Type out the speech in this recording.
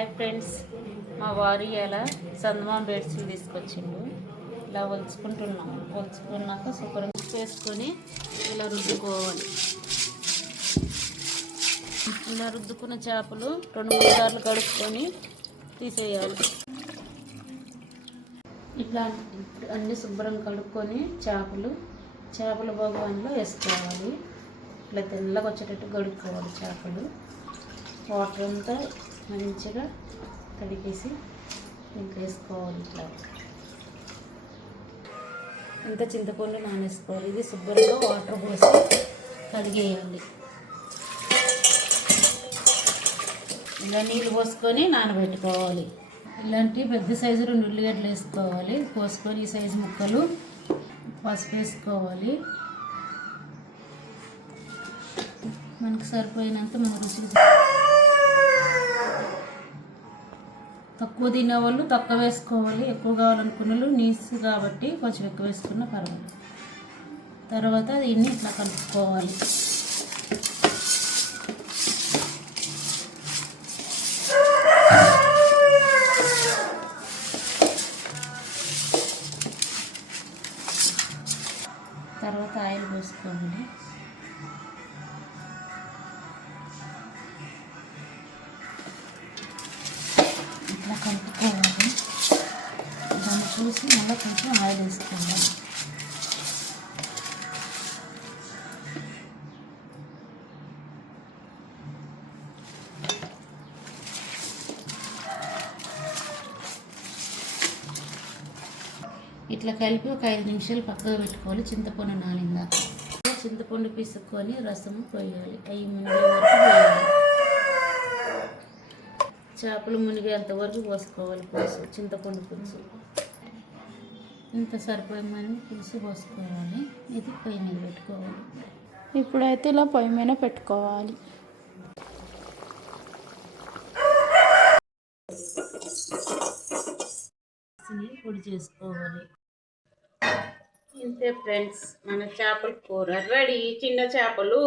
Hi friends, మా వారు ఇలా చందమామ బెడ్స్లు తీసుకొచ్చిండు. ఇలా ఒలుచుకున్నాక శుభ్రం చేసుకొని ఇలా రుద్దుకోవాలి. ఇలా రుద్దుకున్న చేపలు 2-3 సార్లు కడుక్కొని తీసేయాలి. ఇట్లా అన్నీ శుభ్రం కడుక్కొని చేపల భగవాన్లో వేసుకోవాలి. ఇట్లా తెల్లగా వచ్చేటట్టు కడుక్కోవాలి. చేపలు వాటర్ అంతా మంచిగా కడిగేసి ఇంకా వేసుకోవాలి. ఇట్లా ఇంత చింతపండు నానేసుకోవాలి. ఇది శుభ్రంగా వాటర్ పోసి కడిగేయాలి. ఇలా నీళ్ళు పోసుకొని నానబెట్టుకోవాలి. ఇలాంటి పెద్ద సైజు 2 ఉల్లిగడ్డలు వేసుకోవాలి. పోసుకొని ఈ సైజు ముక్కలు పసుపు వేసుకోవాలి. మనకు సరిపోయినంత మన రుచికి. తక్కువ తినే వాళ్ళు తక్కువ వేసుకోవాలి. ఎక్కువ కావాలనుకున్న వాళ్ళు నీసు కాబట్టి కొంచెం ఎక్కువ వేసుకున్నా పర్వాలేదు. తర్వాత దీన్ని ఇట్లా కలుపుకోవాలి. తర్వాత ఆయిల్ పోసుకోవాలి. ఇట్లా కలుపుకోవాలి. దాన్ని చూసి మళ్ళీ కొంచెం ఆయిల్ వేసుకోవాలి. ఇట్లా కలిపి ఒక 5 నిమిషాలు పక్కకు పెట్టుకోవాలి. చింతపండు నానిందాక చింతపండు పిసుక్కొని రసం పోయాలి. అవి మునిగే వరకు పోయాలి. చేపలు మునిగేంత వరకు పోసుకోవాలి పులుసు, చింతపండు పులుసు. ఇంత సరిపోయమని పులుసు పోసుకోవాలి. ఇది పొయ్యి మీద పెట్టుకోవాలి. ఇప్పుడైతే ఇలా పొయ్యి మీద పెట్టుకోవాలి. పొడి చేసుకోవాలి. ఇంతే ఫ్రెండ్స్, మన చేపల కూర రెడీ. చిన్న చేపలు